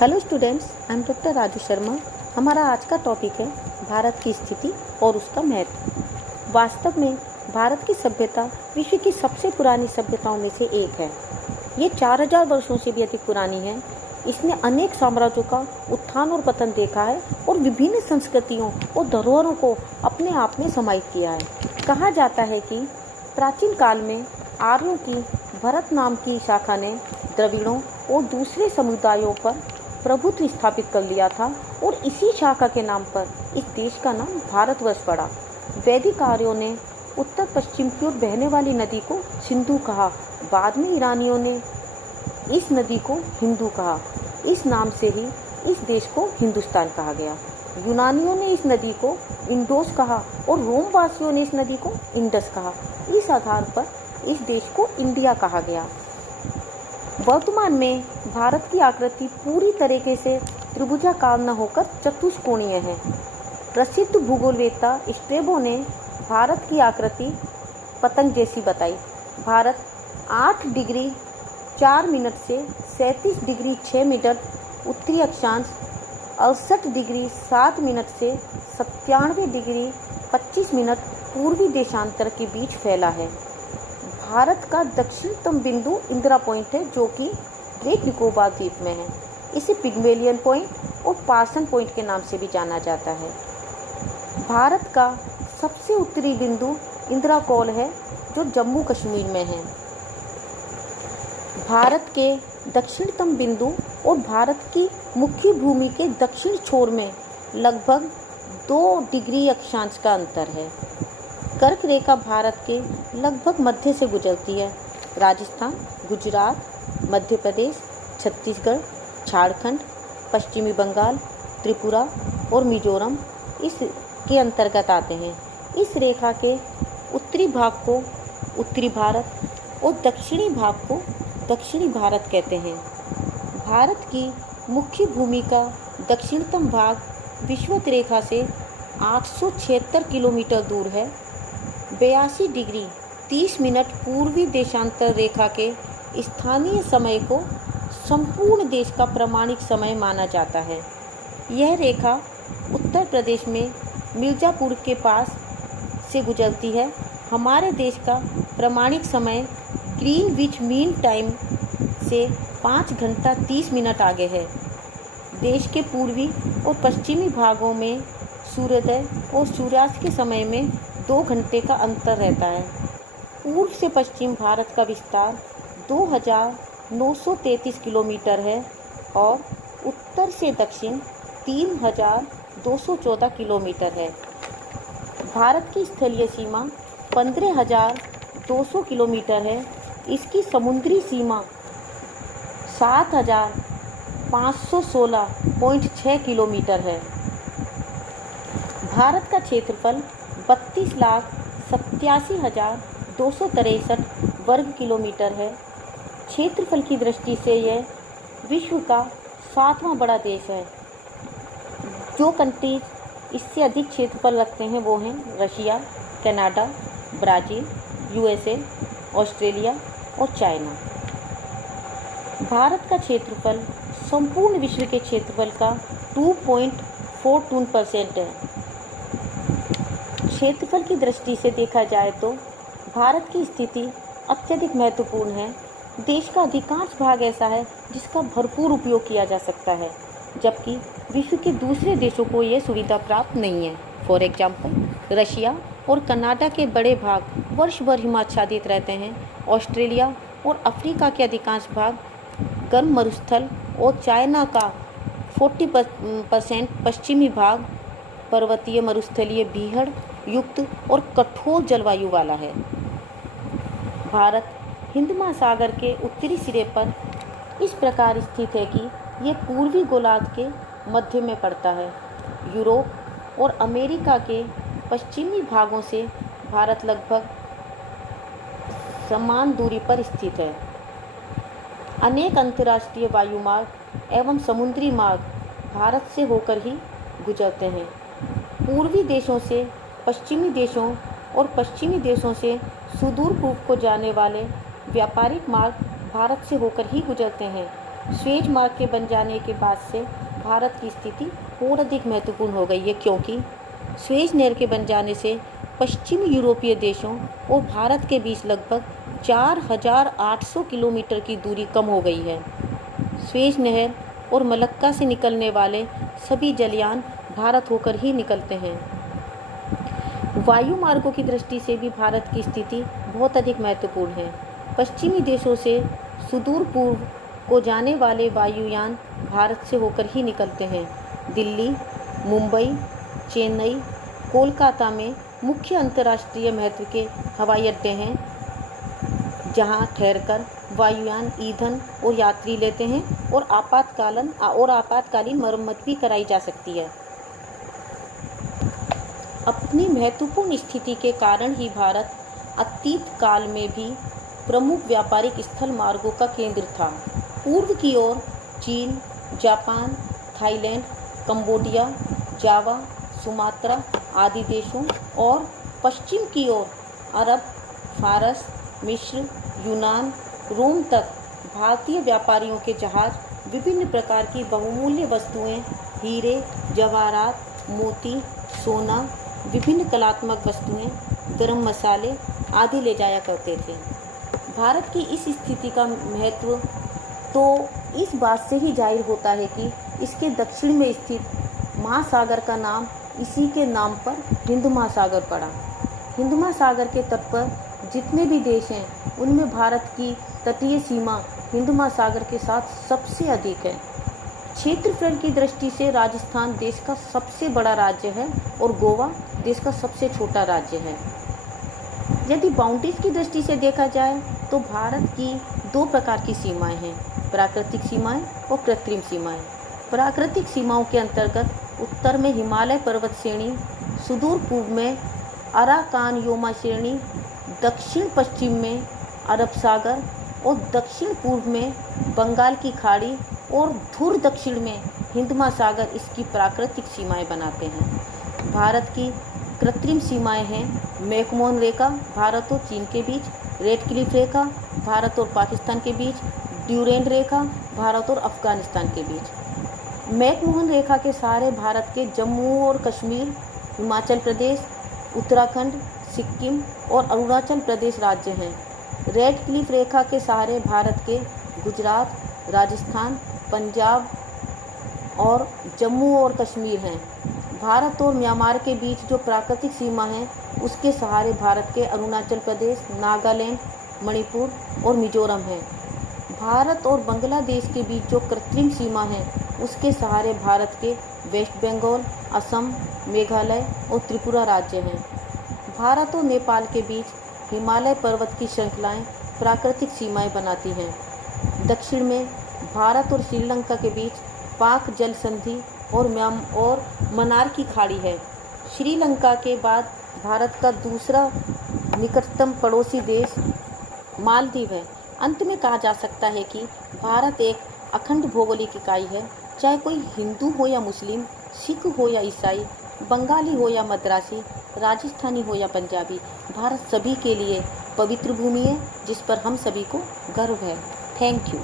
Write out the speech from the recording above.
Hello students, I am doctor Raju Sharma. हमारा आज का टॉपिक है भारत की स्थिति और उसका महत्व। वास्तव में भारत की सभ्यता विश्व की सबसे पुरानी सभ्यताओं में से एक है। ये 4000 वर्षों से भी अधिक पुरानी है। इसने अनेक साम्राज्यों का उत्थान और पतन देखा है और विभिन्न संस्कृतियों और धरोहरों को अपने आप में समाहित किया है। कहा जाता है कि प्राचीन काल में आर्यों की भरत नाम की शाखा ने द्रविड़ों और दूसरे समुदायों पर प्रभुत्व स्थापित कर लिया था और इसी शाखा के नाम पर इस देश का नाम भारतवर्ष पड़ा। वैदिक आर्यों ने उत्तर पश्चिम की ओर बहने वाली नदी को सिंधु कहा। बाद में ईरानियों ने इस नदी को हिंदू कहा। इस नाम से ही इस देश को हिंदुस्तान कहा गया। यूनानियों ने इस नदी को इंडोस कहा और रोम वासियों ने इस नदी को इंडस कहा। इस आधार पर इस देश को इंडिया कहा गया। वर्तमान में भारत की आकृति पूरी तरीके से त्रिभुजाकार न होकर चतुष्कोणीय है। प्रसिद्ध भूगोलवेत्ता स्ट्रैबो ने भारत की आकृति पतंग जैसी बताई। भारत 8 डिग्री 4 मिनट से 37 डिग्री 6 मिनट उत्तरी अक्षांश, 68 डिग्री 7 मिनट से 97 डिग्री 25 मिनट पूर्वी देशांतर के बीच फैला है। भारत का दक्षिणतम बिंदु इंदिरा पॉइंट है, जो कि ग्रेट निकोबार द्वीप में है। इसे पिग्मेलियन पॉइंट और पार्सन पॉइंट के नाम से भी जाना जाता है। भारत का सबसे उत्तरी बिंदु इंदिरा कॉल है, जो जम्मू कश्मीर में है। भारत के दक्षिणतम बिंदु और भारत की मुख्य भूमि के दक्षिण छोर में लगभग 2 डिग्री अक्षांश का अंतर है। कर्क रेखा भारत के लगभग मध्य से गुजरती है। राजस्थान, गुजरात, मध्य प्रदेश, छत्तीसगढ़, झारखंड, पश्चिमी बंगाल, त्रिपुरा और मिजोरम इसके अंतर्गत आते हैं। इस रेखा के उत्तरी भाग को उत्तरी भारत और दक्षिणी भाग को दक्षिणी भारत कहते हैं। भारत की मुख्य भूमि का दक्षिणतम भाग विषुवत रेखा से 876 किलोमीटर दूर है। 82 डिग्री 30 मिनट पूर्वी देशांतर रेखा के स्थानीय समय को संपूर्ण देश का प्रमाणिक समय माना जाता है। यह रेखा उत्तर प्रदेश में मिर्ज़ापुर के पास से गुजरती है। हमारे देश का प्रमाणिक समय ग्रीनविच मीन टाइम से 5 घंटा 30 मिनट आगे है। देश के पूर्वी और पश्चिमी भागों में सूर्योदय और सूर्यास्त के समय में 2 घंटे का अंतर रहता है। पूर्व से पश्चिम भारत का विस्तार 2933 किलोमीटर है और उत्तर से दक्षिण 3214 किलोमीटर है। भारत की स्थलीय सीमा 15200 किलोमीटर है। इसकी समुद्री सीमा 7516.6 किलोमीटर है। भारत का क्षेत्रफल 32,87,263 वर्ग किलोमीटर है। क्षेत्रफल की दृष्टि से यह विश्व का 7वां बड़ा देश है। जो कंट्रीज इससे अधिक क्षेत्रफल रखते हैं वो हैं Russia, Canada, Brazil, USA, Australia और चाइना। भारत का क्षेत्रफल संपूर्ण विश्व के क्षेत्रफल का 2.42% है। क्षेत्रफल की दृष्टि से देखा जाए तो भारत की स्थिति अत्यधिक महत्वपूर्ण है। देश का अधिकांश भाग ऐसा है जिसका भरपूर उपयोग किया जा सकता है, जबकि विश्व के दूसरे देशों को यह सुविधा प्राप्त नहीं है। फॉर एग्जाम्पल, रशिया और कनाडा के बड़े भाग वर्ष भर हिमाच्छादित रहते हैं। ऑस्ट्रेलिया और अफ्रीका के अधिकांश भाग गर्म मरुस्थल और चाइना का 40% पश्चिमी भाग पर्वतीय मरुस्थलीय बीहड़ युक्त और कठोर जलवायु वाला है। भारत हिंद महासागर के उत्तरी सिरे पर इस प्रकार स्थित है कि यह पूर्वी गोलार्ध के मध्य में पड़ता है। यूरोप और अमेरिका के पश्चिमी भागों से भारत लगभग समान दूरी पर स्थित है। अनेक अंतर्राष्ट्रीय वायुमार्ग एवं समुद्री मार्ग भारत से होकर ही गुजरते हैं। पूर्वी देशों से पश्चिमी देशों और पश्चिमी देशों से सुदूर पूर्व को जाने वाले व्यापारिक मार्ग भारत से होकर ही गुजरते हैं। स्वेज मार्ग के बन जाने के बाद से भारत की स्थिति और अधिक महत्वपूर्ण हो गई है, क्योंकि स्वेज नहर के बन जाने से पश्चिमी यूरोपीय देशों और भारत के बीच लगभग 4,800 किलोमीटर की दूरी कम हो गई है। स्वेज नहर और मलक्का से निकलने वाले सभी जलयान भारत होकर ही निकलते हैं। वायु मार्गों की दृष्टि से भी भारत की स्थिति बहुत अधिक महत्वपूर्ण है। पश्चिमी देशों से सुदूर पूर्व को जाने वाले वायुयान भारत से होकर ही निकलते हैं। दिल्ली, मुंबई, चेन्नई, कोलकाता में मुख्य अंतर्राष्ट्रीय महत्व के हवाई अड्डे हैं, जहां ठहरकर वायुयान ईंधन और यात्री लेते हैं और आपातकालीन मरम्मत भी कराई जा सकती है। अपनी महत्वपूर्ण स्थिति के कारण ही भारत अतीत काल में भी प्रमुख व्यापारिक स्थल मार्गों का केंद्र था। पूर्व की ओर चीन, जापान, थाईलैंड, कंबोडिया, जावा, सुमात्रा आदि देशों और पश्चिम की ओर अरब, फारस, मिस्र, यूनान, रोम तक भारतीय व्यापारियों के जहाज विभिन्न प्रकार की बहुमूल्य वस्तुएं, हीरे, जवाहरात, मोती, सोना, विभिन्न कलात्मक वस्तुएं, गरम मसाले आदि ले जाया करते थे। भारत की इस स्थिति का महत्व तो इस बात से ही जाहिर होता है कि इसके दक्षिण में स्थित महासागर का नाम इसी के नाम पर हिंद महासागर पड़ा। हिंद महासागर के तट पर जितने भी देश हैं, उनमें भारत की तटीय सीमा हिंद महासागर के साथ सबसे अधिक है। क्षेत्रफल की दृष्टि से राजस्थान देश का सबसे बड़ा राज्य है और गोवा देश का सबसे छोटा राज्य है। यदि बाउंड्रीज की दृष्टि से देखा जाए तो भारत की दो प्रकार की सीमाएं हैं, प्राकृतिक सीमाएं और कृत्रिम सीमाएं। प्राकृतिक सीमाओं के अंतर्गत उत्तर में हिमालय पर्वत श्रेणी, सुदूर पूर्व में अराकान योमा श्रेणी, दक्षिण पश्चिम में अरब सागर और दक्षिण पूर्व में बंगाल की खाड़ी और धुर दक्षिण में हिंद महासागर इसकी प्राकृतिक सीमाएं बनाते हैं। भारत की कृत्रिम सीमाएं हैं मैकमोहन रेखा भारत और चीन के बीच, रेड क्लिफ रेखा भारत और पाकिस्तान के बीच, ड्यूरेंट रेखा भारत और अफगानिस्तान के बीच। मैकमोहन रेखा के सहारे भारत के जम्मू और कश्मीर, हिमाचल प्रदेश, उत्तराखंड, सिक्किम और अरुणाचल प्रदेश राज्य हैं। रेड क्लिफ रेखा के सहारे भारत के गुजरात, राजस्थान, पंजाब और जम्मू और कश्मीर हैं। भारत और म्यांमार के बीच जो प्राकृतिक सीमा है, उसके सहारे भारत के अरुणाचल प्रदेश, नागालैंड, मणिपुर और मिजोरम है। भारत और बांग्लादेश के बीच जो कृत्रिम सीमा है, उसके सहारे भारत के वेस्ट बंगाल, असम, मेघालय और त्रिपुरा राज्य हैं। भारत और नेपाल के बीच हिमालय पर्वत की श्रृंखलाएं प्राकृतिक सीमाएं बनाती हैं। दक्षिण में भारत और श्रीलंका के बीच पाक जल संधि और मन्नार की खाड़ी है। श्रीलंका के बाद भारत का दूसरा निकटतम पड़ोसी देश मालदीव है। अंत में कहा जा सकता है कि भारत एक अखंड भौगोलिक इकाई है। चाहे कोई हिंदू हो या मुस्लिम, सिख हो या ईसाई, बंगाली हो या मद्रासी, राजस्थानी हो या पंजाबी, भारत सभी के लिए पवित्र भूमि है, जिस पर हम सभी को गर्व है। Thank you.